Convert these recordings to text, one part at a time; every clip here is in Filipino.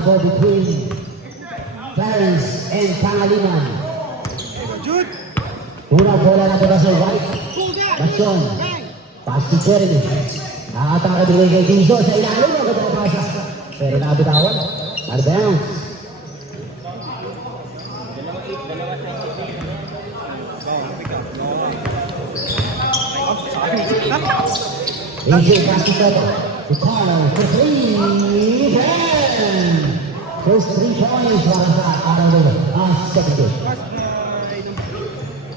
Go between Clarence and Pangalinan. Unang bola na para sa right. Basyon. Pass to Jeremy. Nakataka din kay Dinzo sa ilalim. Magpapasa. Pero nabitawan. Out of bounds. AJ pass to Soto. To Carlo for three. First 3 points para sa Arado. Second game.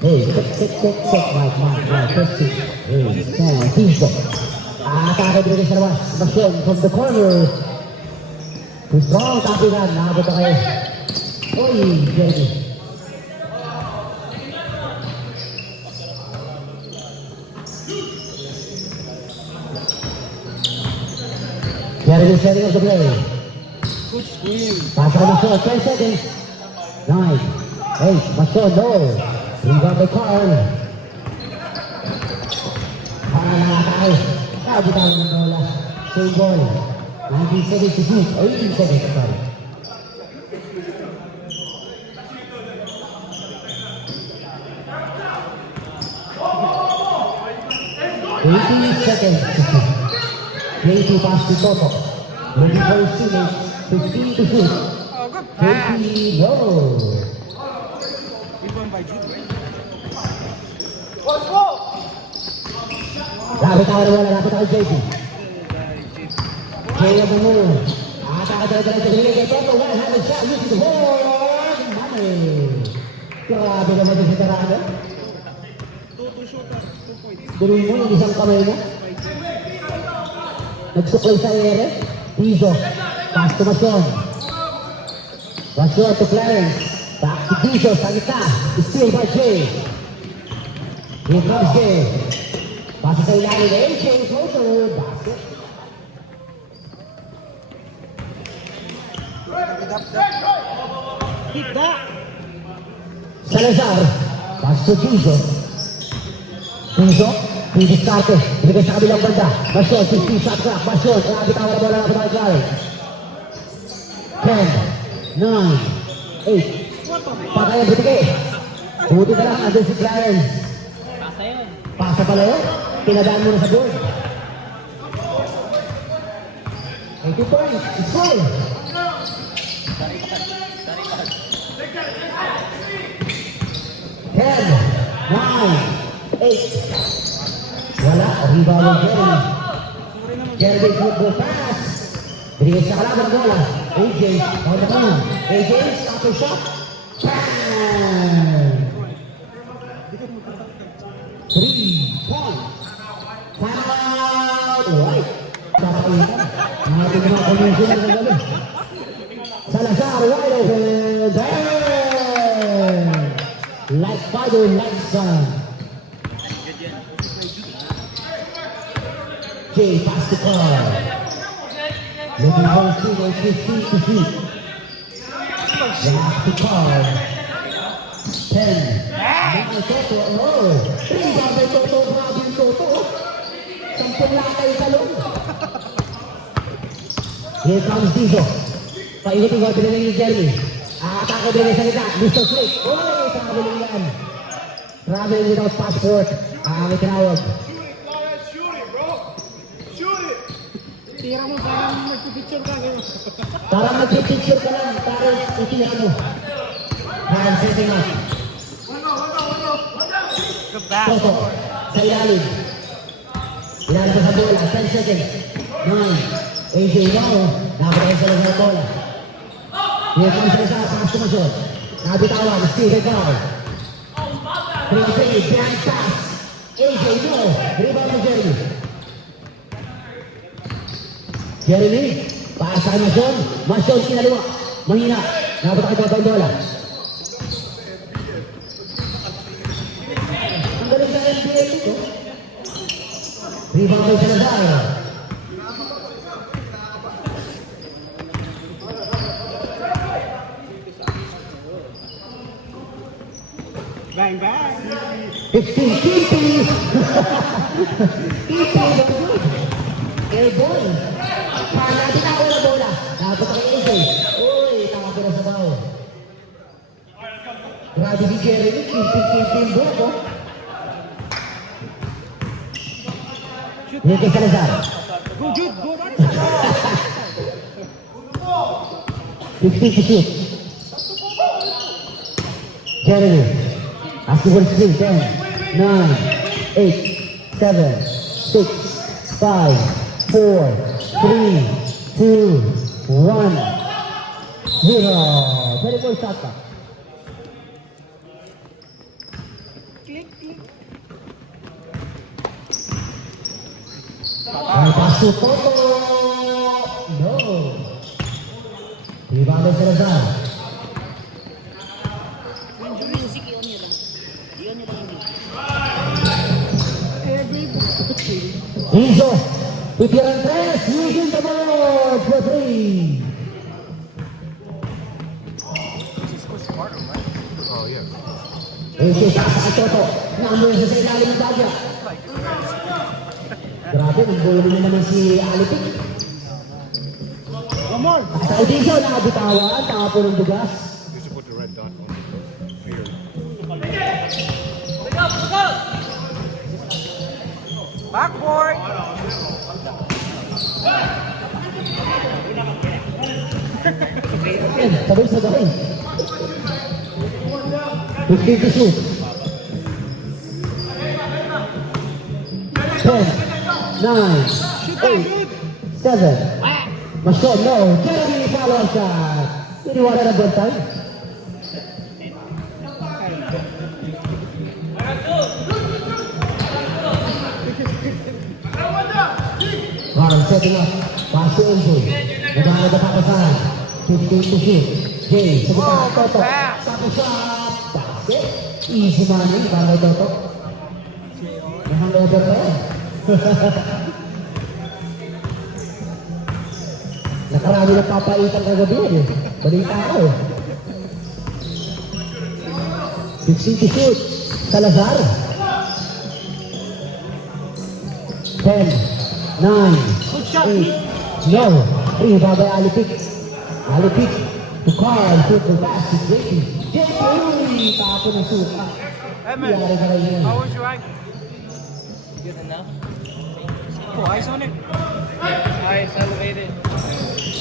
Hey, check, Mike, first two. Hey, Dinzo. Atake din sa labas. Basyon from the corner. Too strong, tapinan. Nakabot na kayo. Uy, Jeremy. Jeremy setting up the play. Pass on the shot, 10 seconds. 9, 8, Basyon, no. Rebound by Carl. Para na tayo. Nakabitaw ng bola. Same ball. 19 seconds to shoot. 18 seconds to start. JT pass to Soto. Looking for his teammates. 15 to shoot. JT, no. Lapit ako na wala. Lapit ako JT. Jay on the move. Ataka talaga sa galing kay Toto. One-handed shot. Using the board. Grabe naman yung sitaraan. Duloy mo yung isang kamay mo. Nagsuklay sa ere. Dinzo. Pass to Basyon. Basyon to Clarence. Back to Dinzo. Sa gitna. Steal by Jay. Here comes Jay. Pasa sa ilalim. AJ Soto. Basket. Salazar. Pass to Dinzo. Dinzo. Dinzo starte. Binigay sa kabilang banda. Basyon. 15 shot clock. Basyon. Nakabitaw na bola na patay Clarence. 10, 9, 8. Patay ang butige. Buti na lang. Andun si Clarence. Pasa pala yun. Pinadaan mo na sa board. 80 points. It's full. 10, 9, 8. Wala. Rebound ng Jeremy. Jeremy football pass. Binigay sa kalaban bola. AJ. On the move. AJ. Stop and shot. Bang! 3 points. Foul. Right. Napakita. Natin mga convention ng gabi. Salazar. Wide open. Bang! Like father, like son. Jay pass to Carl. Looking for a single 15 to shoot. Back to Carl. 10. Now Soto. Oh. Rebound by Toto. Grabe yung Toto. Sampung lakay talong. Here comes Dinzo. Paikutin ko. Pinagin ni Jeremy. Atake din sa gitna. Mr. Flick. Oh, traveling yan. Traveling without passport. Ang itinawag. Tira mo, parang magpipicture ka ngayon. Parang magpipicture ka lang. Parang itiyak mo. Parang setting up. Toto. Sa ilalim. Ilalim sa bola. 10 seconds. 9. AJ Wow. Napatay sa lang sa bola. Here comes Salazar. Pass to Basyon. Nabitawan. Steve Carl. 3-3. Behind pass. AJ no. Rebound ng Jeremy. Jeremy. Pass sa Basyon. Basyon kinaliwa. Mahina. Nabitawan ito ang bola. Ang galing sa NBA ito. Rebound ng Salazar. Bang, bang! 15, Kitty! Kitty, airborne! Natin ako na bola. Dapat ang AJ. Grabe si Jeremy, kimping buhok, oh. Enrique Salazar. Go, Jude! Go, man! 15 to shoot. Jeremy. Asking for the screen. 10, 9, 8, 7, 6, 5, 4, 3, 2, 1, 0. Very good shot pa. Click, click. Ay, paso Toto. No. Rebound ng Salazar. Music yun yun lang. Yun yun lang. Rizzo. Titiran tres. Using the ball for three. Oh, yeah. Rizzo sa Toto. Naambulan siya sa ilalim ng bagya. Grabe, nagbulo na naman si Alipik. One more! Sa Rizzo, nakabitawan. Tama po ng dugas. You should put the red dot on here. Backboard! Yan, sabay sa sabay. 15 to shoot. 10, 9, 8, 7. Masyod, no. Jeremy, follow-up shot. Iniwala na bantay. Carl setting up. Pass to Enzo. Nagana na papasahan. 15 to shoot. Jay, sa gitna. Toto. Tapos shot. That's it. Easy money. Bangay Toto. Nahangover pa yan. Nakarami na papaitan kagabi yan eh. Balita ako eh. 16 to shoot. Salazar. 10, 9, 8, no. 3, babay Alipik. Alipik to Carl. Shoot the pass to JP. JP! Tapo ng suka. Hey, man. Iyari na kayo yun. How was your eye? Good enough. Oh, eyes on it. Eyes elevated.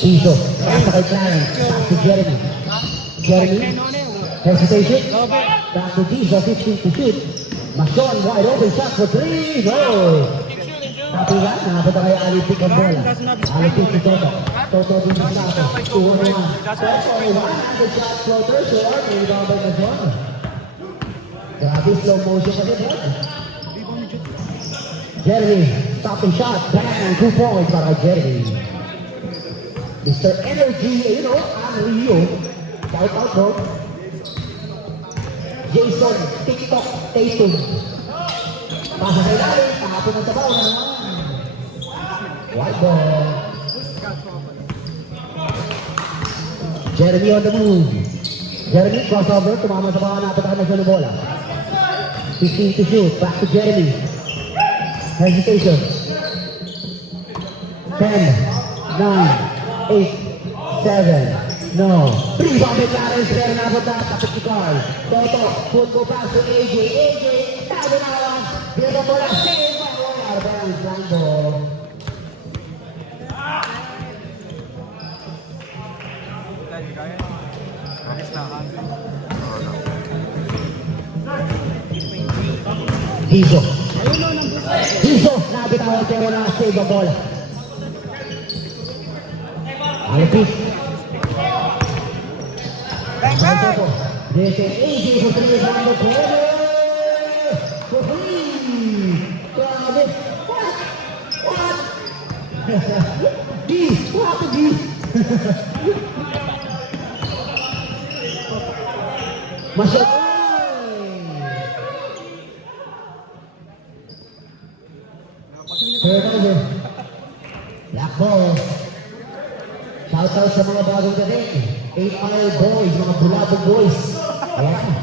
Piso. Pass kay Clarence. Pass to Jeremy. Jeremy. 10 on it. Hesitation. Little bit. Back to Tiso. 15 to shoot. Mason wide open shot for 3. No! Tapi nga, nakapunta kay Alipik ang bola. Alipik si Toto. Toto din sa Sato. 2-1. Toto, 100 shot floater. Short. May rebound by Mason. Grabe, slow motion kasi, bro. Jeremy, stopping shot. Bang! 2 points para kay Jeremy. Mr. Energy, you know, ang Rio. Shout out, bro. Jason, TikTok, Tatum. Pasa sa ilalim, tahapon ng tabaw na naman. White ball. Jeremy on the move. Jeremy, crossover, tumama sa baka napatakan na siya ng bola. 15 to shoot, back to Jeremy. Hesitation. 10, 9, 8, 7, no. 3 bakit Clarence, pero nabot na, tapos si Carl. Toto, put go pass to AJ. AJ, tabi na lang. Dito mo lang, save by Royal Banks, Lando. Tiso. Tiso, nabitawan pero na-save ang bola. Alipis. Bang, bang! Toto. Dito, AJ for 3 round of play. For 3. Grabe. What? What? D. What the D? Masyad. Turnover. Black ball. Shout out sa mga bagong dating. 8 Mile Boys, mga bulabog boys. Ayan.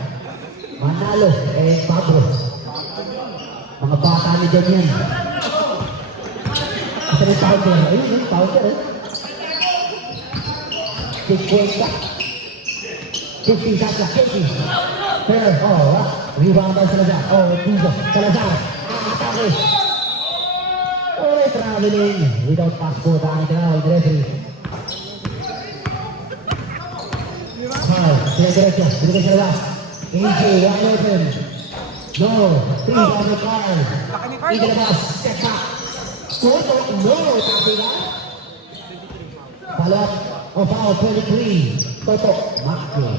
Manalo, Pablo. Mga bata ni dyan yan. Asa na yung powder? Ayun, yung powder eh. 50. 50 shots na, 50. Fair. Oh, rebound by Salazar. Oh, Tuzo. Salazar. Atake. Oh, traveling. Without passport. Ang ground. Referee. Carl. Sila diretso. Binigay sa labas. AJ. Wide open. No. Rebound by Carl. Igalabas. Step back. Soto. No. Tapi na. Follow up. Oh, foul. 23. Toto. Makyo.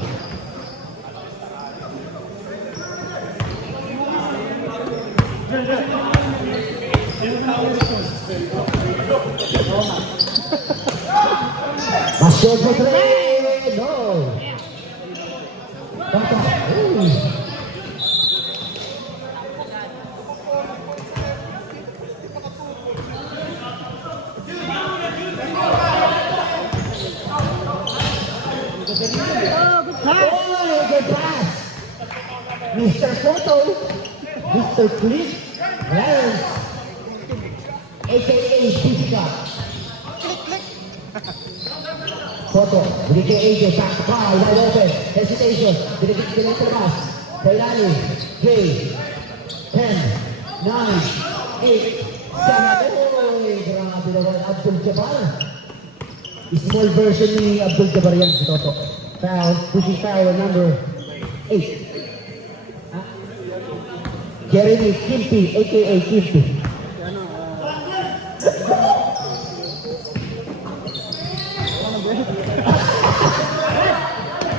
Masuk for three. No. Toto. Oh, good pass. Mr. Toto. Mr. Cliff. Clarence. AKA Physica. Toto. Binigay AJ. Back to Carl. Wide open. Hesitation. Binigay sa labas. Kailani. J. 10. 9. 8. 7. Oy, grabe naman. Abdul Jabbar. Small version ni Abdul Jabbar yan si Toto. Foul. Pushing foul number 8. Jeremy Kimpi, a.k.a. Kimpi.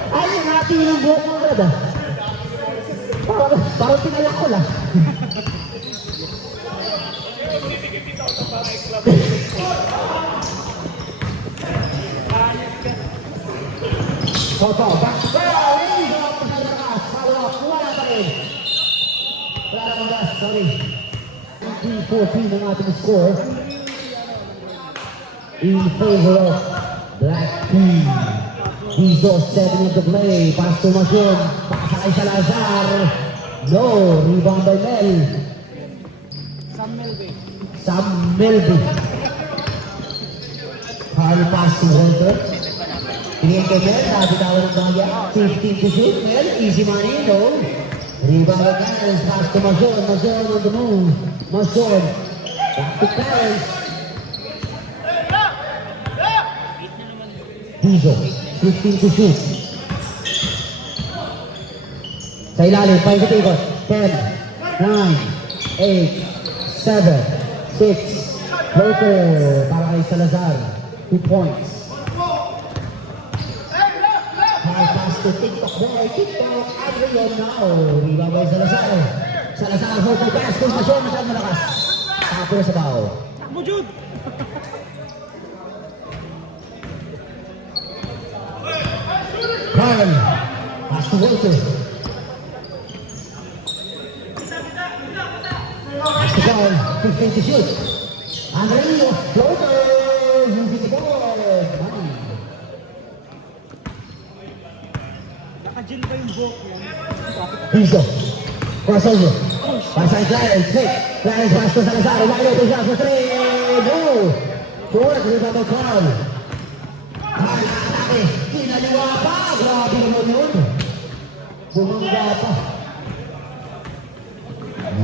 Ay, yung hati ng buhok mo, Brad, ah. Parang tinalak ko lang. Toto, back to goal! Follow up, wala pa rin. Wala naman gas, sorry. 3-14 ang ating score. In favor of Black Team. Dizo, 7 into play. Pass to Masion. Pasa kay Salazar. No. Rebound by Mel. Sam Melby. Hard pass to Walter. Pinigyan kay Mel. Nabitawan ng bagya. 15 to shoot. Mel, easy money. No. Rebound by Clarence. Pass to Masion. Masion on the move. Masion. Back to Clarence. Dizo, 15 to shoot. Sa ilalim, paikot-ikot. 10, 9, 8, 7, 6. Floater para kay Salazar. 2 points. High pass to TikTok boy. TikTok, Adrian now. Rebound by Salazar. Salazar, hold the pass. Kung pasyon, masyadong malakas. Tapo na sa bao. Takbo, Jude! Carl, pass to Walter. Pass to Carl, 15 to shoot. Andrelio, floater, using the ball. Money. Naka-gel ba yung buhok yan? Dizo, crossover. Pass kay Clarence, Nick. Clarence pass to Salazar, wide open shot for 3. No! Short, rebound by Carl. Carl, atake. Kinaliwa pa. Grabe naman yun. Bumangga pa.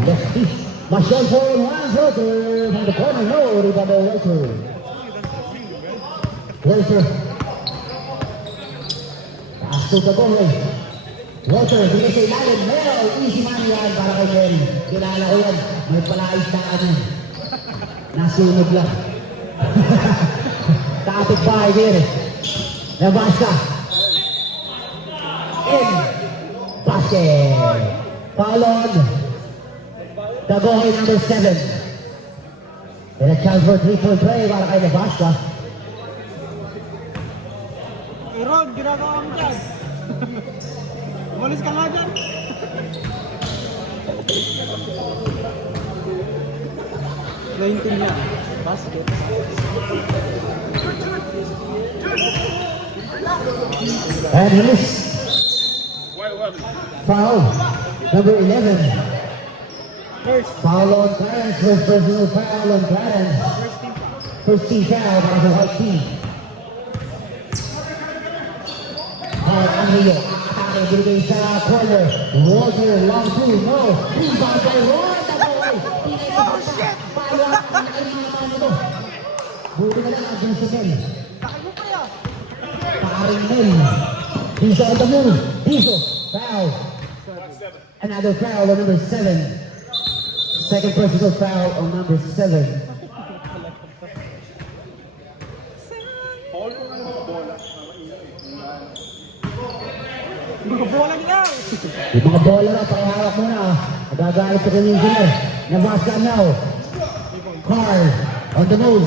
Lefty. Masyal for one floater from the corner. No, rebound by Walter. Walter. Pass to Tagoy. Walter, bigay sa ilalim. Mel, easy money yan para kay Kerry. Kilala ko yan. May palais na kanin. Nasunog lang. Kapit bahay din. Nabasa. In. Basket. Fouled. Tagoy number 7. And a chance for 3-point play para kay Nabasa. Hey, Rod, ginagawa mo dyan. Umalis ka nga dyan. Basket. And he missed. Foul. Number 11. First. Foul on Clarence. First personal foul on Clarence. First team foul by the white team. Carl Anillo. Atake. Sinali, binigay sa corner. Walter, long two, no. Rebound by Roy. Tagoy. Oh, shit! Pala, nakalimutan ito. Buti na lang ang Josephine. Paring Mel. Diso on the move. Diso. Foul. Another foul on number 7. Second personal foul on number 7. Yung mga bola na, pakihawak muna. Nagagalit sa commissioner. Nabasa now. Carl on the move.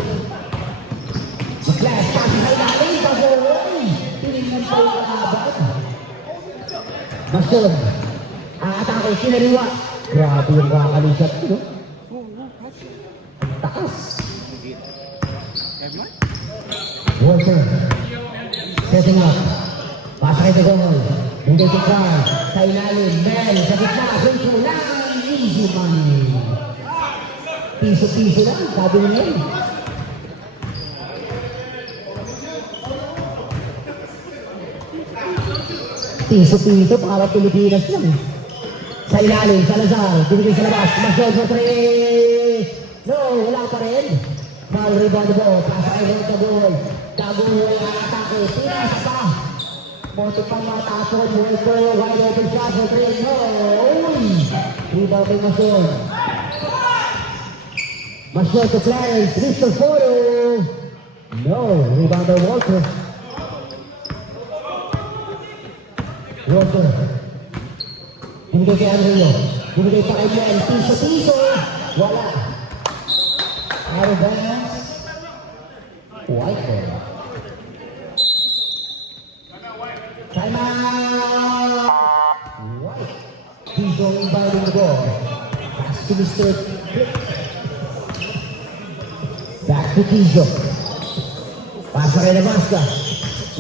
Mag-clash. Pasi sa ilalim. Bagoy. Tinignan pa yung kakabat. Masod. Atake. Sinariwa. Grabe yung kakalisat. No? Taas. Walter. Setting up. Pasa kay Tagoy. Hindi si Carl. Sa ilalim. Mel. Sa gitna. Control lang. Easy money. Piso-piso lang. Sabi ni Mel. Piso-piso. Para Pilipinas lang. Sa ilalim. Salazar. Binigay sa labas. Masod sa 3. No. Wala pa rin. Foul rebound the ball. Pasa kay Tagoy. Tagoy ang atake. Pinasa pa. Moto pang matapon, Walter, wide open shot for 3, no! Rebound kay Masod. Masod to Clarence, Mr. Photo! No, rebound by Walter. Walter. Binigay kay Andrea. Binigay pa kay Mel, piso-piso. Wala. Out of bounds. White ball. Time out! White. He's going by the ball. Pass to Mr. Click. Back to Tizo. Pasa kay Nabasca.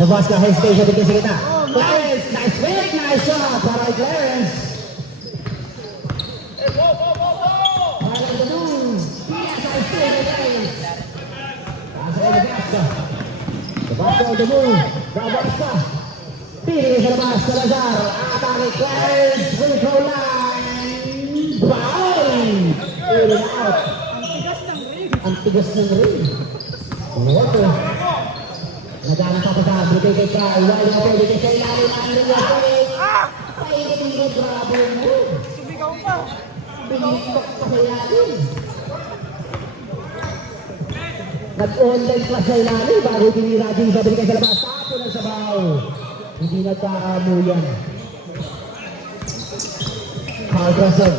Nabasca hesitation dito sa kita. Clarence! Nice hit! Nice shot! Para kay Clarence. Para kay Danun. Nice hit kay Clarence. Pasa kay Nabasca. Nabasca on the move. Nabasca. Pili sa labas, Salazar. Atake Clarence. Free throw line. Brown. In and out. Ang tigas ng ring. Walter. Nagana pa sa bigay kay Carl. Wala na pwede kay Ilalim. Ang ring water. Painitin ko. Bravo mo. Sumigaw pa. Pinitok pa sa ilalim. Nag-online class sa ilalim. Bago tinira din sa bigay sa labas. Tapo ng sabaw. Hindi nagkaamo yan. Carl Brasov.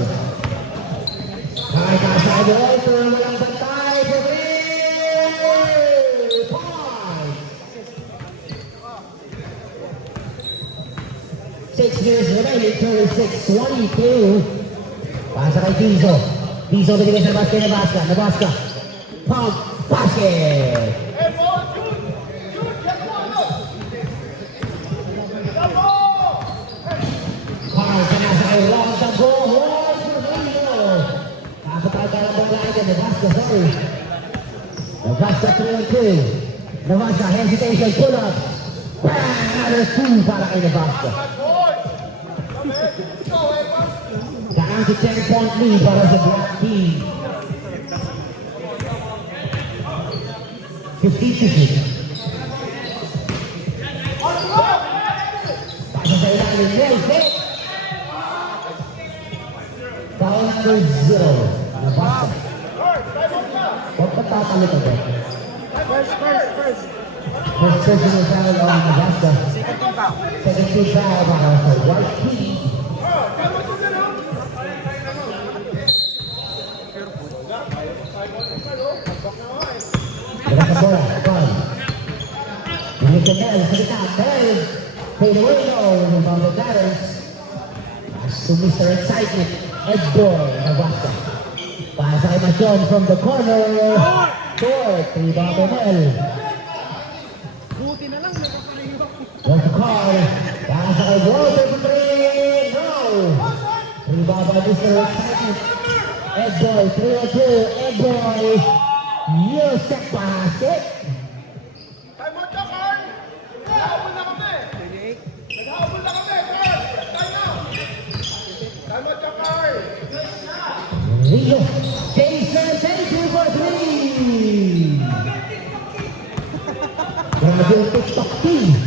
Carl Brasov. Walter. Walang bantay. For 3 points. 6 minutes remaining. 26-22. Pasa kay Tizo. Tizo binigay sa basket. Nabasca. Pump. Basket. Nabasca 3-2. Nabasca hesitation pull up. Another 2 para kay Nabasca. Down to 10-point lead para sa Black Team. 50-50. Pasa sa ilalim. Well hit. Foul number 0. Nabasca. Huwag ka tatalo ka ba? First personal foul on Nabasca. Second team foul para sa White Team. Dapat sa bola. Ball. Balik ka Mel. Sa kita. Mel. Fade away. No. Rebound the Clarence. Pass to Mr. Excitement. Edgar Nabasca. Pasa kay Machon from the corner. Short. Rebound by Mel. Buti na lang. Walter Carl. Pasa kay Walter for 3. No. Rebound by Mr. Excitement. Edboy. 3-2. Edboy. New step basket. Naghahabol na kami. Rio. Jason, thank you for 3. Grabe yung TikTok team.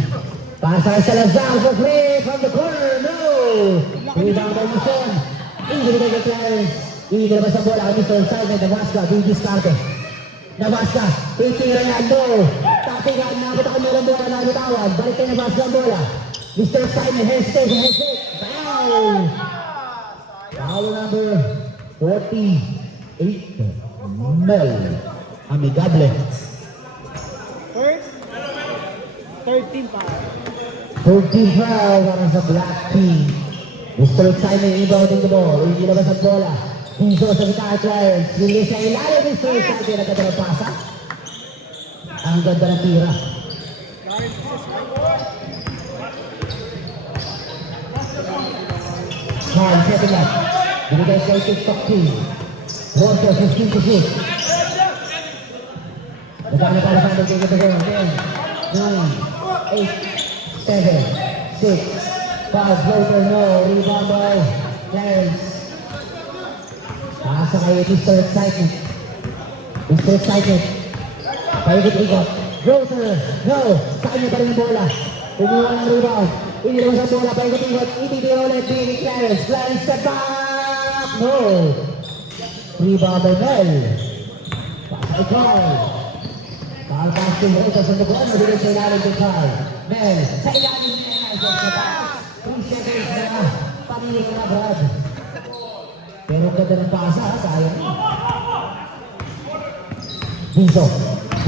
Pasa kay Salazar for 3 from the corner. No! Rebound by Muson. Individual kay Clarence. Inilabas ang bola kay Mr. Simon Navasca. Didiskarte. Navasca. Titira yan. No! Tatingan. Nabot ako meron bola na bitawan. Balik kay Navasca ang bola. Mr. Simon. Hesitate. Foul! Foul number 48. Mel Amigable. 13 pa. 13 foul para sa Black Team. Mr. Simon inbounding the ball. Inilabas ang bola. Piso sa kita at Clarence. Hindi siya ilalim. Mr. Simon ang ganda ng pasa. Ang ganda ng tira. Carl, setting up. Binigay siya yung TikTok team. Walter, 15 to shoot. Nagkano para sa ating tingin ito. 10, 9, 8, 7, 6, 5, Walter, no. Rebound by Clarence. Paasa kayo, Mr. Excitement. Mr. Excitement. Paikot-ikot. Walter, no. Sa kanya pa rin ang bola. Umuha ng rebound. Inilabas ang bola, paikot-ikot. Ititira ulit, Billy Clarence. Clarence, step back. No. Rebound by Mel. Paasa kay Carl. Carl passing rito sa corner. Nabigay sa ilalim kay Carl. Mel, sa ilalim niya. Nice sa pass. 3 seconds na. Panilo na Brad. Pero ang ganda ng pasa, sayang. Piso.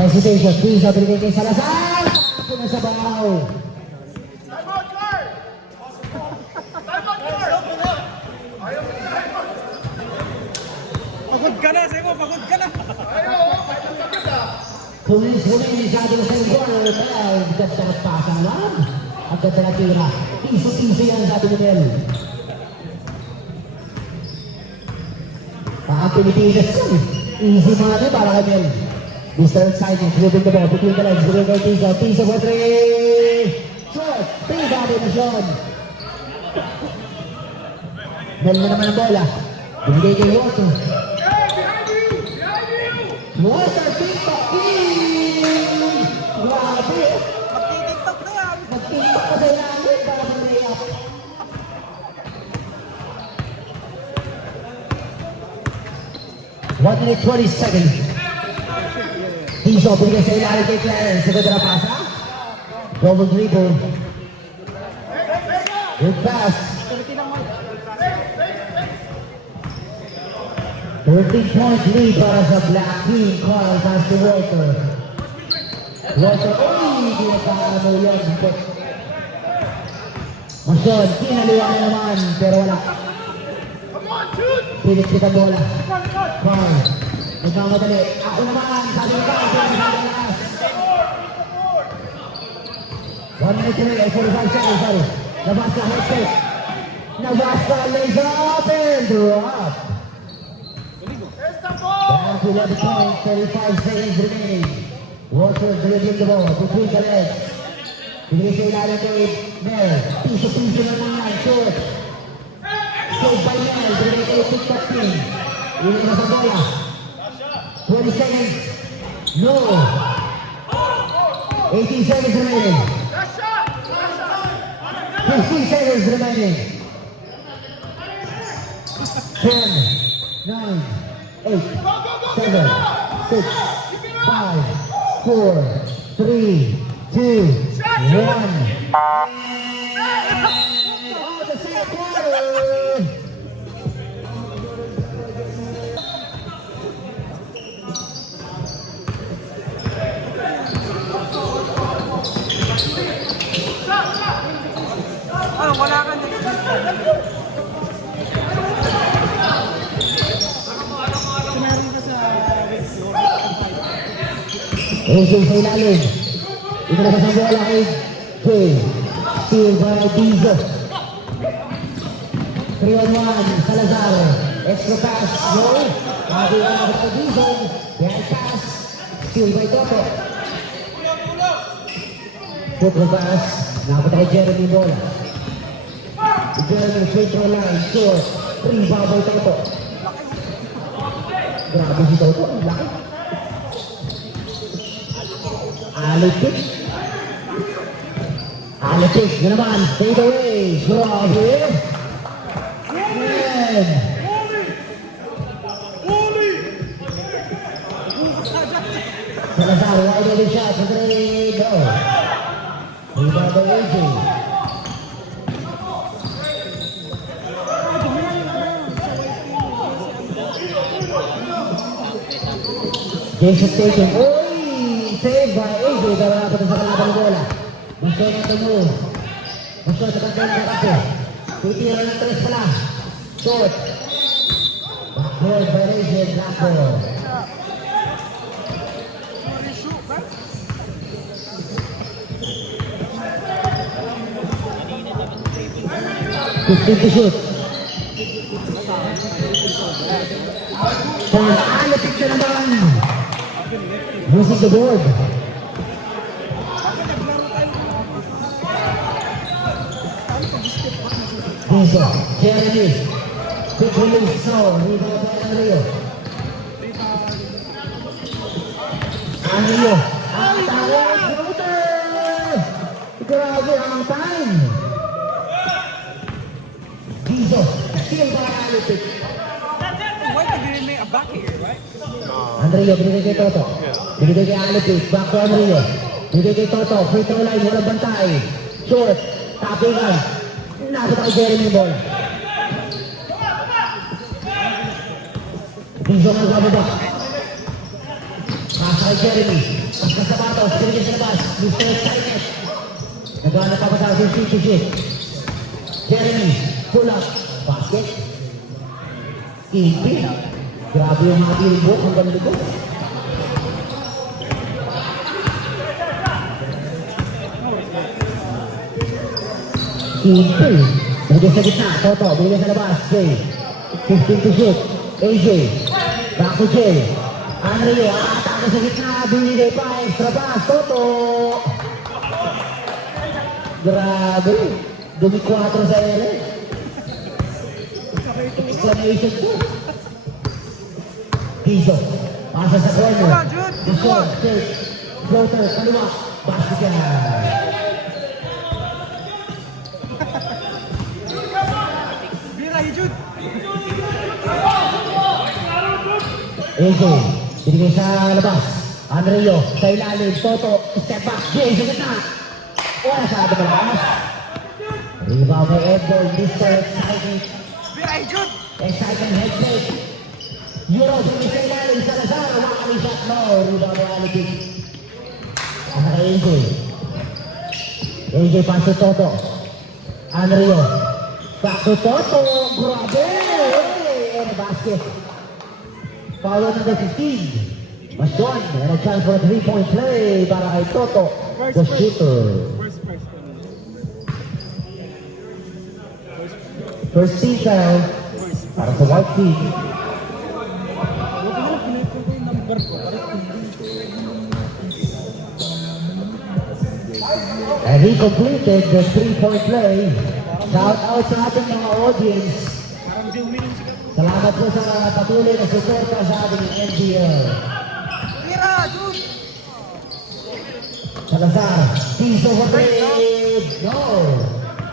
Hesitation. Piso, binigay kay Salazar. Tapo na sa bahaw. Pagod ka na, Sebo, pagod ka na. Pulis sa ating sa corner. Mel, ganda ng pasa naman. Ang ganda ng tira. Piso-piso yan sa ating Mel. Pilipinas yan. Easy money para kay Mel. Mr. Excitement, moving the ball between the legs. Bigay kay Tiso. Tiso for 3. Short. Pinagami na Sean. Mel na naman ang bola. Bigay kay Walter. Walter, TikTok King! Grabe! Mag-TikTok na yan. Nag-TikTok ka sa ilalim para sa layup. One minute 20 seconds. Tiso, bigay sa ilalim kay Clarence. Sa ganda na pasa. Double dribble. Good pass. 13-point lead para sa Black Team. Carl pass to Walter. Walter, hindi na paano yan. Mason, kinaliwa na naman, pero wala. Pilit ang bola. Carl, nagmamadali. Ako naman, sabi ko, nagmadalas. 1 minute 45 seconds, sorry. Nabasa, head fake. Nabasa, lays up and drop. Down to 11 points, 35 seconds remaining. Walter dribbling the ball between the legs. Bigay sa ilalim kay Mel. Piso-piso na naman, short. Saved by Mel, bigay kay TikTok team. Ilan na sa bola. 20 seconds. No. 18 seconds remaining. 15 seconds remaining. 10, 9, 8, 7, 6, 5, 4, 3, 2, 1. Oh, the second quarter. Ano, wala ka na. Racing sa ilalim. Itinabas ang bola kay Jay. Steal by Dizo. 3-on-1, Salazar. Extra pass, no. Nagawa na kay Dizo. Behind pass. Steal by Toto. Toto pass. Nakapata kay Jeremy bola. Jeremy straight from line. Short. 3 foul by Toto. Grabe si Toto. Ang laki. Alipik. Alipik na naman. Fade away. Grabe. Man. Salazar, wide open shot. Madrid. No. Rebound by AJ. Jason Tatum. Uy! Save by AJ. Pero dapat sa kalaban ng bola. Masyon ang tumulong. Masyon sa kantay ng kape. Tutira ng 3 pala. Short. Backboard by AJ. Backboard. To shoot. For Alipik na naman. Using the board. Dizo, Jeremy. Quick release. So, rebound by Anrio. Anrio. Ang tawag. Floater. Grabe ang time. Dizo. Still by Alipik. Why did they make a back here, right? Anrio, binigay kay Toto. Binigay kay Alipik. Back to Anrio. Binigay kay Toto. Free throw line. Walang bantay. Short. Tapingan. Nasa kay Jeremy ball. Dizo nga bababa. Nasa kay Jeremy. Pagka sa batos. Binigay sa labas. Mr. Excitement. Nagana pa sa shoot. Jeremy. Pull up. Basket. Ipi. Grabe yung mga billboard hanggang likod. Ipi. Binigay sa gitna. Toto. Binigay sa labas. Jay. 15 to shoot. AJ. Back to Jay. Anrio. Atake sa gitna. Binigay pa. Extra pass. Toto. Grabe. Dumi 4 sa ere. Exclamation ko. Dizo. Pasa sa corner. Bishop. Take. Floater. Kaliwa. Basket yan. AJ. Binigay sa labas. Anrio. Sa ilalim. Toto. Step back. Jay sa gitna. Wala sa ating malakas. Rebound by Edgar. Mr. Excitement. Excitement head fake. Euro sa isa ilalim. Salazar. Wakami shot. No. Rebound by Alipik. Asa kay AJ. AJ pass to Toto. Anrio. Back to Toto. Grabe. And a basket. Foul number 15. Masyon. And a chance for a 3-point play para kay Toto. The shooter. First team foul para sa white team. And he completed the 3-point play. Shout out sa ating mga audience. Salamat po sa patuloy na suporta sa ating NBL. Salazar, piso for three. No.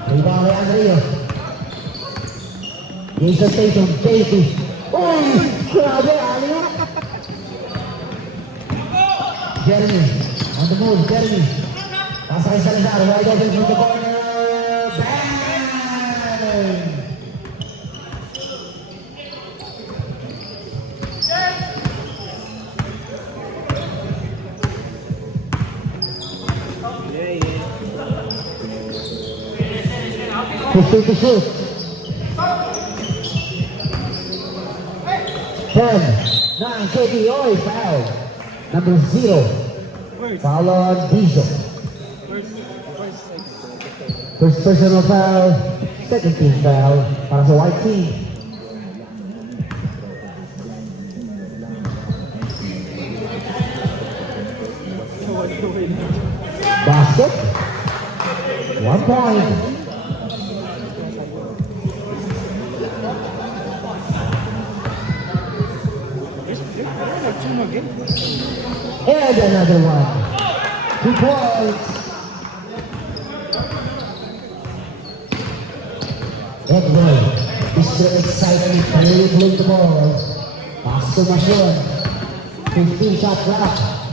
Rebound kay Anrio. Jason Tatum, Tatum. Uy! Grabe, Anrio. Jeremy, on the move, Jeremy. Pasa kay Salazar, wide open from the corner. Bang! To shoot. 10, 9, KD, Oy, foul. Number 0. Foul on Dizo. First personal foul, second team foul para sa white team. Basket. 1 point. And another one. 2 points. Edward is the excitement dribbling the ball. Pass to Machon. 15 shot clock.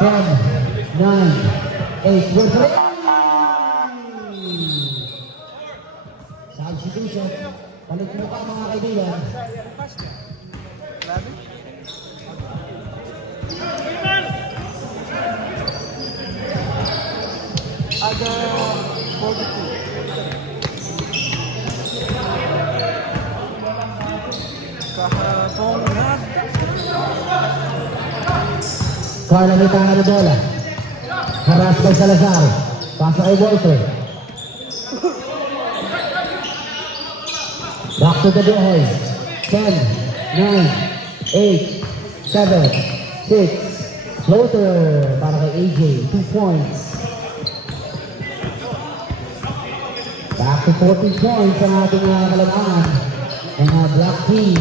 10, 9, 8, we're three. Substitution. Balik mo ka mga kaibigan. Ada 42. Kahapon na. Carla Mitana na bola. Haras kay Salazar. Pasa kay Walter. Back to the Dohoy. 10, 9, 8, 7, 6. Floater para kay AJ. 2 points. Back to 14 points ang ating kalamangan. Ang black team.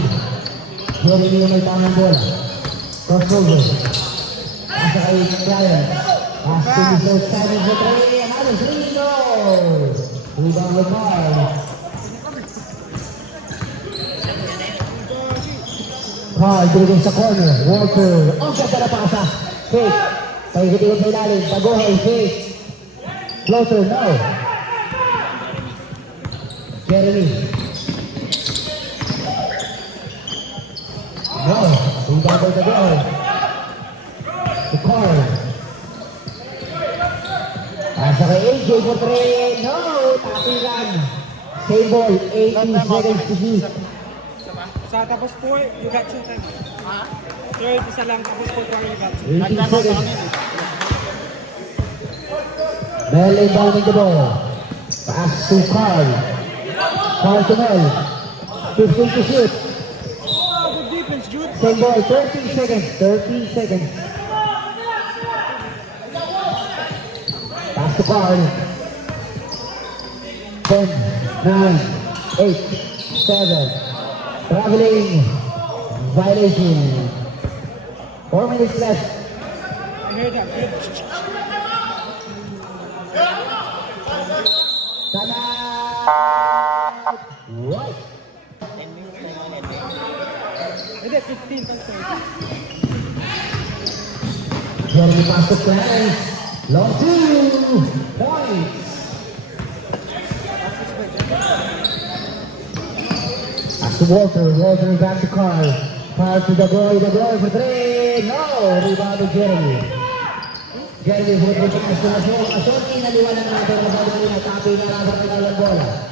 Jeremy may tangang bola. Crossover. Pasa kay Brian. Pass to Mr. Simon for 3. Another 3 goals. Rebound with Carl. Carl dribble sa corner. Walter. Ang ganda na pasa. Fake. Pagkitiwan sa ilalim. Taguhay. Fake. Floater. No. Jeremy. No. Rebound with the goal. To Carl. Pasa kay AJ for 3. No. Tapilan. Same ball. 80 seconds to shoot. Sa tapos po, you got some time. Ha? 12 isa lang tapos po, you got some. 80 seconds. Mel inbounding the ball. Pass to Carl. Carl to Mel. 15 to shoot. Good defense, Jude. Same ball. 13 seconds. 13 seconds. Pass to Carl. 10, 9, 8, 7. Traveling violation. 4 minutes left. I heard that. Good. Sana. Right. 10 minutes na yun, hindi, 15 plus 30. Jeremy pass to Clarence. Long 2 points. Pass to Walter. Walter back to Carl. Carl to the boy for 3. No! Rebound to Jeremy. Jeremy football to Aston. Aston, inaliwanan natin ang bago nila. Tapi na lang ang kanilang bola.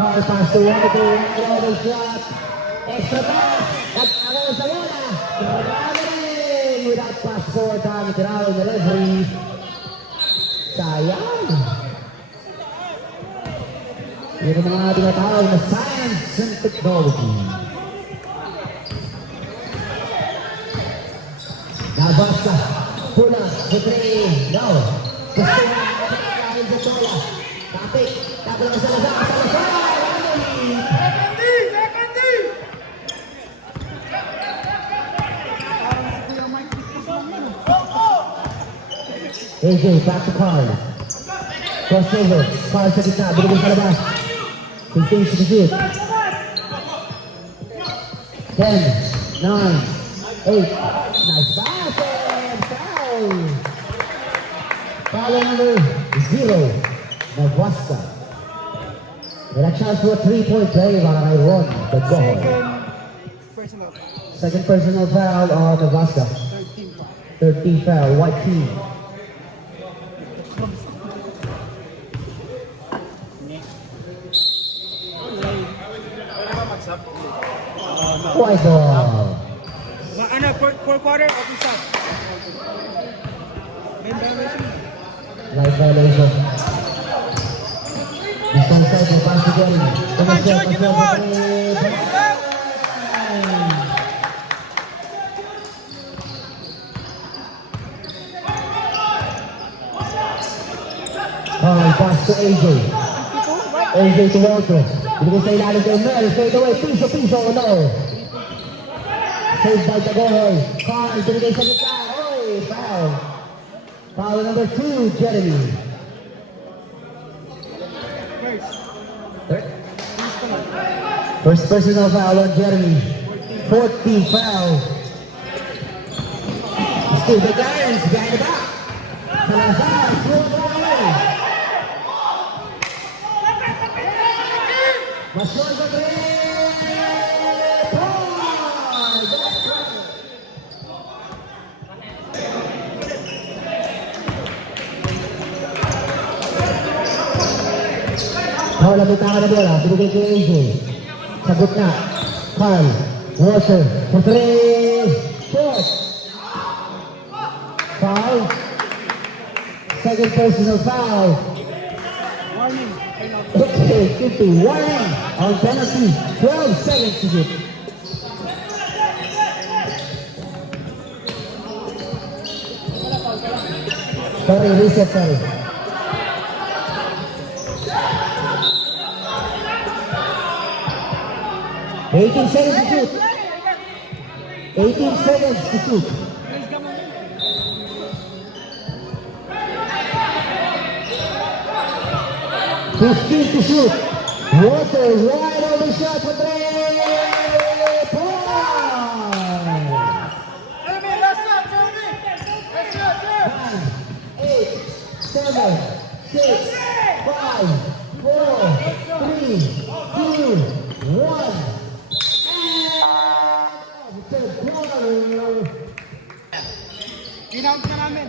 Carl pass to Walter. Another shot. Extra pass. At ako sa bola. Traveling without pass forward time. Tinawag na referee. Sayang. Yan ang mga tinatawag na science and technology. Nabasa. Pula. Putri. No. Gusto na. Kapit sa sola. Kapit. Kapit sa Salazar. Salazar. AJ, back to Carl. Crossover. Carl sa gitna. Binigay sa labas. Continues to shoot. 10, 9, 8. Nice pass and foul. Foul number 0. Nebraska. With a chance for a 3-point play para kay Ron. The goal. Personal. Second personal foul on Nebraska. 13 pa. 13 foul. White team. White ball. Ano, 4 quarter, open shot. May violation. Light violation. Isang side na pass to Jeremy. Come on, Joy, give me one. Pass to AJ. AJ to Walter. Binigay sa ilalim kay Mel. Fade away. Piso, no. Saved by Tagoy. Carl, binigay sa gitna. Oy, foul. Foul number 2, Jeremy. First personal foul on Jeremy. 14 foul. Still the Giants behind the back. Salazar, through the away. Masyon sa three. Paul, nabitangan na bola. Binigay kay AJ. Sagot na. Carl. Walter. For 3. Shot. Foul. Second personal foul. Warning. Okay, 50. Warning. On penalty. 12 seconds to shoot. Sorry, reset, sorry. 18 seconds to shoot. 18 seconds to shoot. 15 to shoot. Walter, wide open shot for 3. Nine, 8, 7, 6, 5, 4, 3, 2, 1. Third quarter. Kinount na namin.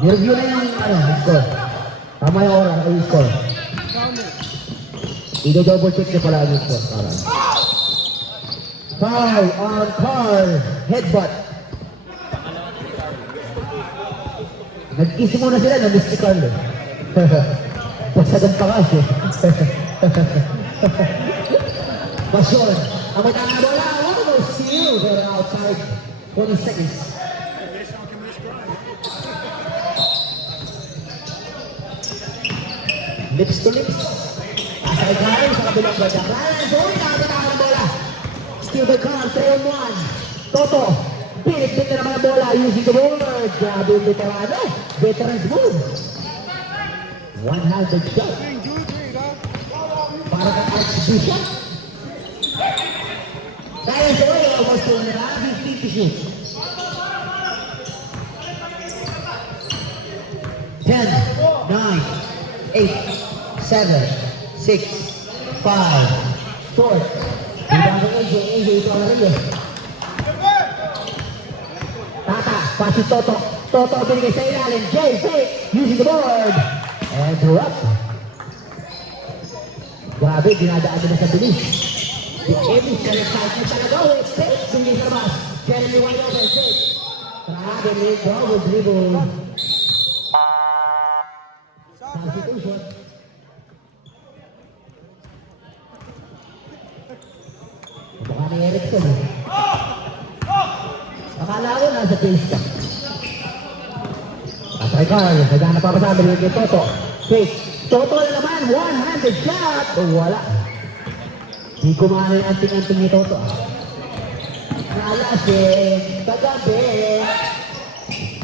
Nireview na yung score. Tama yung oras, yung score. I-double check niyo pala yung score. Para. Foul on Carl. Headbutt. Nag-kiss muna sila, na-miss si Carl. Pagsagang pa kasi. Masyon. Ang may tanga bola. Almost steal. They're outside. 20 seconds. Lips to lips. Asay Karen sa kabilang ganda. Clarence, uwi na ang bola. Steal by Carl, 3-on-1. Toto, pinit-pit na naman ang bola using the board. Grabe yung veterano. Veteran's move. One-handed shot. Para kang archbishop. Clarence, uwi. Almost to na. 15 to shoot. 10, 9, 8, 7, 6, 5, 4. Rebound ng AJ. AJ ito ang rin. Tata, pass si Toto. Toto binigay sa ilalim. Jay, using the board. And drop. Grabe, dinadaan nila sa bilis. The Emmys na nag-fight talaga. Wait, Tate, binigay sa labas. Jeremy wide open, Tate. Grabe, double dribble. Substitution. Baka ni Erickson eh. Akala ko nasa case ka. Asay Carl, naghanap pa sa amin yung Toto. Fake. Toto na naman, one-handed shot. Wala. Di kumana yung anting-anting ni Toto. Nalasing, kagabi.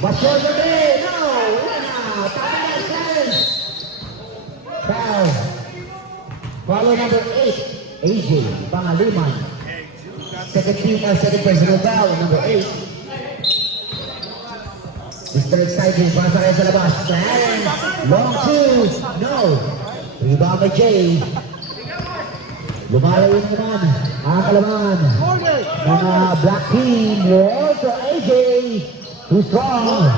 Basyon na rin. No, wala na. Tama na, challenge. Foul. Follow number 8. AJ, Pangaliman. Second personal foul, number 8. Mr. Exciting, pasa kayo sa labas. Clarence, long two, no. Rebound by Jay. Lumalayo naman ang kalaman. Mga black team, Walter AJ. Too strong.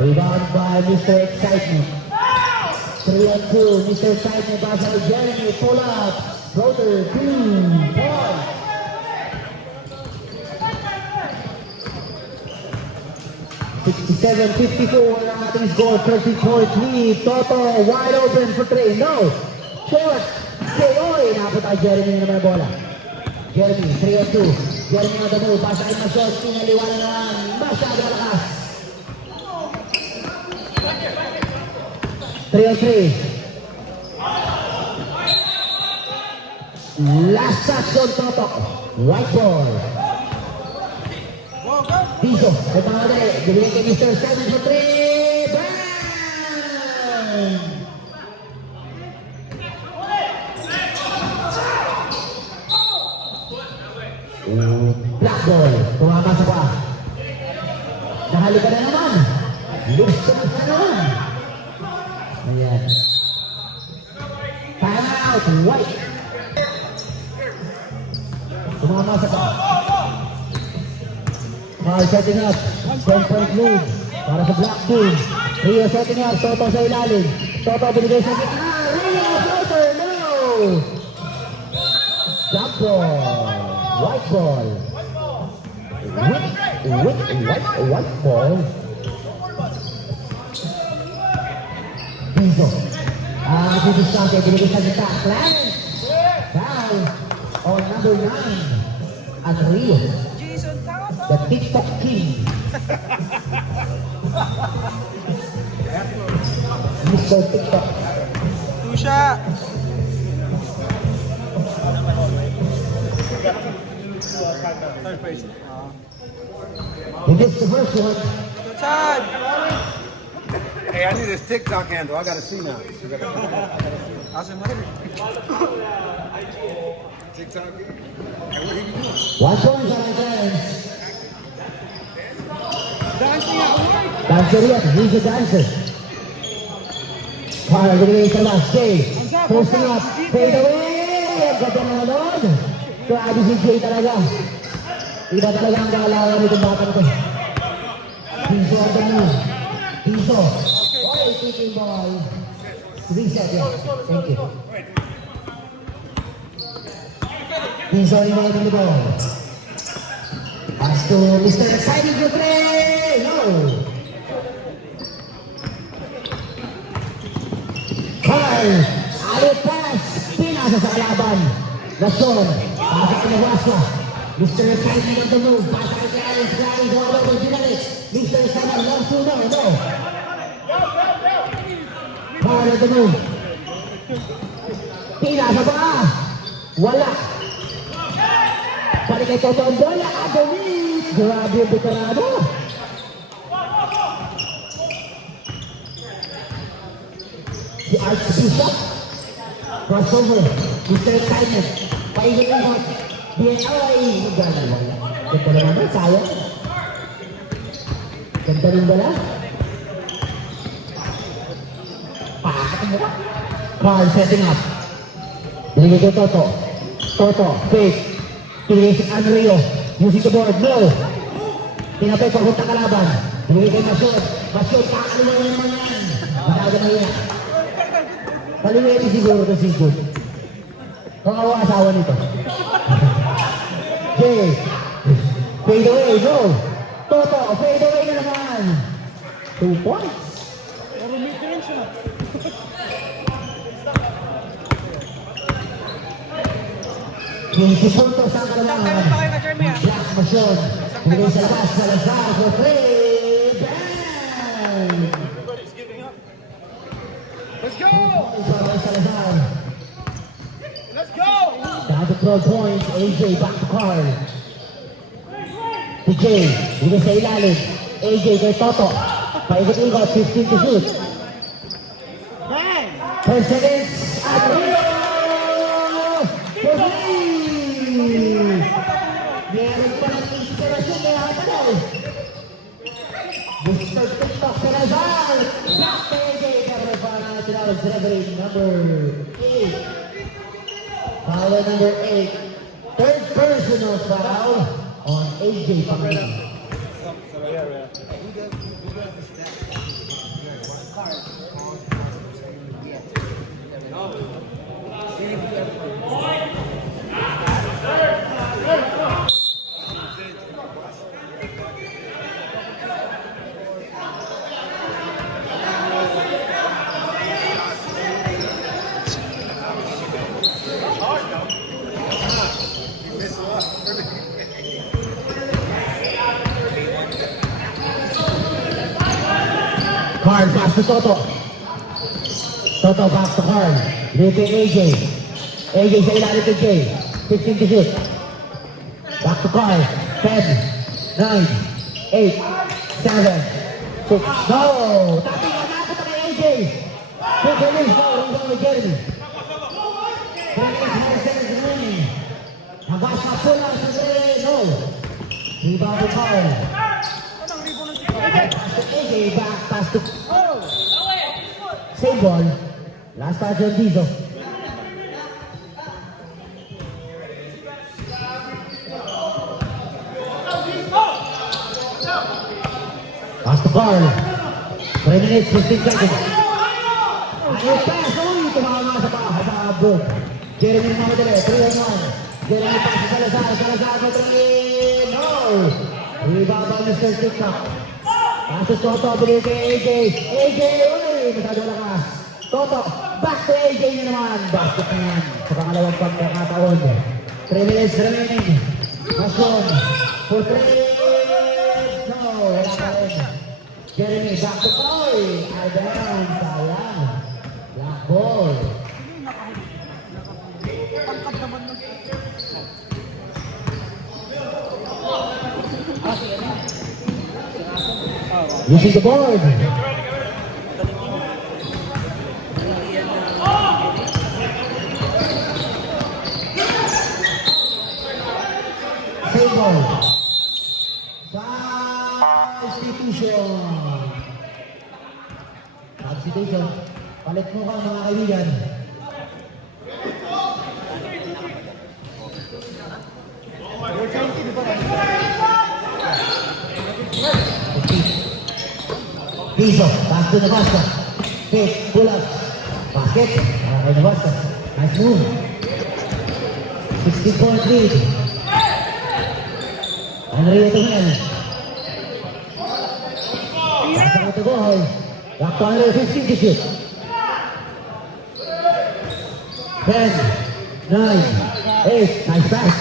Rebound by Mr. Excitement. 3-2, Mr. Excitement, pasa kay Jeremy, pull up. Floater, 2 points. 67-54 ang ating score, 30-point. Toto, wide open for 3. No. Short. Kayoy. Napunta kay Jeremy naman ang bola. Jeremy, 3-2. Jeremy on the move. Basa kay Masyon. Pinaliwan naman. Masyado lakas. 3-3. Last touch on Toto. White ball. Piso. Ito nga dali. Bibigyan kay Mr. 7 for 3. Bang! Black ball. Tumama sa pa. Nahalikan na naman. Lusot na naman. Ayan. Time out. White. Tumama sa pa. Carl setting up. 10-point lead. Para sa Black team. Rio setting up. Toto sa ilalim. Toto binigay sa gitna. Rio floater. No! Jump ball. White ball. White ball. Piso. Dito sa akin. Binigay sa gitna. Clarence. Foul on number 9. At Rio. The TikTok King. Mr. TikTok. Tusha! He gets the first one. Touchad! Hey, I need his TikTok handle. I gotta see now. Asan mo rin? TikTok? Hey, what are you doing? 1 point on my friends. Dancing ako! Dancer yet. He's a dancer. Para binigay sa last day. Posting up. Fade away. Ang ganda na doon. Grabe si Jay talaga. Iba talaga ang galawan nitong bata nito. Piso ang dami. Piso. Okay, kicking ball. Reset yan. Thank you. Piso rebounding the ball. Pass to Mr. Exciting to play. No. Carl. Alit pass. Pinasa sa kalaban. Gaston. Pasa kay Navasa. Mr. Exciting on the move. Pasa kay Clarence. Clarence all over. Ginalik. Mr. Saman. Long two. No. No. Carl on the move. Pinasa ba? Wala. Balik kay Toto ang bola. Adonis. Grabe yung veterano. Si Archbishop. Crossover. Mr. Excitement. Paikot-ikot. BNI. Ganda lang. Ganda lang naman. Sayang. Ganda rin ba lang? Pakakot mo ba? Carl setting up. Binigay ko Toto. Toto. Fake. Pinigay si Anrio. Using the board. No. Tinapay pagunta kalaban. Binigay kay Masyod. Masyod. Kakaliwa na naman yan. Masyado na yan. Paliwede siguro ito si Good. Kung ako ang asawa nito. Jay. Fade away. No. Toto. Fade away na naman. 2 points. Pero mid-range na. 20 puntos ang kalaman. Meron pa kayo na Jeremy ah. Black Masyod. Binigay sa labas. Salazar for 3. Bang! Everybody's giving up. Let's go! Salazar. Let's go! Down to 12 points. AJ back to Carl. TJ. Binigay sa ilalim. AJ kay Toto. Paikot-ikot. 15 to shoot. Bang! 10 seconds. At Rio! For 3! Meron pa ng inspirasyon na nakakalaw. Mr. TikTok Salazar. Back to AJ. Cover pa natin ang celebrate number 8. Foul number 8. Third personal foul on AJ Pangilinan. Carl pass to Toto. Toto back to Carl. Lead to AJ. AJ sa ilalim kay Jay. 15 to shoot. Back to Carl. 10, 9, 8, 7, 6. No! Tapi nga nakot kay AJ. Good release. No, rebound kay Jeremy. 3 seconds remaining. Nabas na pula sa 3. No. Rebound to Carl. Pass to AJ. Back. Pass to... Same ball. Last touch on Dizzo. Pass to Carl. 3 minutes, 15 seconds. Ayun pass. Uy, tumama sa abog. Jeremy na madali. 3-on-1. Jeremy pass sa Salazar. Salazar na 3. No. Rebound by Mr. TikTok. Pass to Toto. Bilis kay AJ. AJ, uy. Masyado lakas. Toto. Back to AJ na naman. Basket na yan. Sa pangalawang pagkakataon. 3 minutes remaining. Mason. For 3. No. Wala pa rin. Jeremy, back to Koy. Down, sayang. Black ball. Using the board. Same ball. Substitution. Substitution. Palit mo ka mga kaibigan. Dizzo, pass to Nabasca. Pick, pull up. Basket. Okay, Nabasca. Nice move. 16-point lead. Andrea Tumel. Pass out to Gohoy. Back to Andrea, 15 to shoot. 10, 9, 8. Nice pass.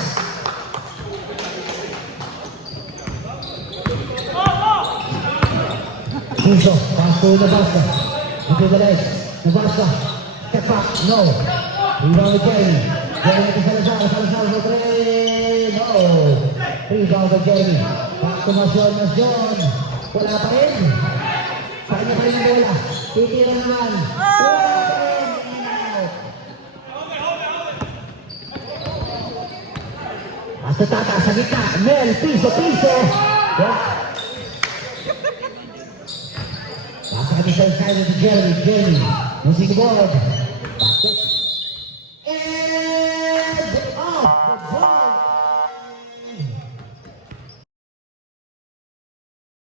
Dizzo, pass to Nabasca. Into the legs. Nabasca. Step back. No. Rebound with Jeremy. Jeremy to Salazar. Salazar for 3. No. Rebound with Jeremy. Back to Mason. Mason. Wala pa rin. Sa kanya pa rin ang bola. Titira naman. Wala pa rin. Hasta Tata sa gitna. Mel. Piso. Piso. Nasa kami sa inside to Jeremy. Jeremy. Using the board.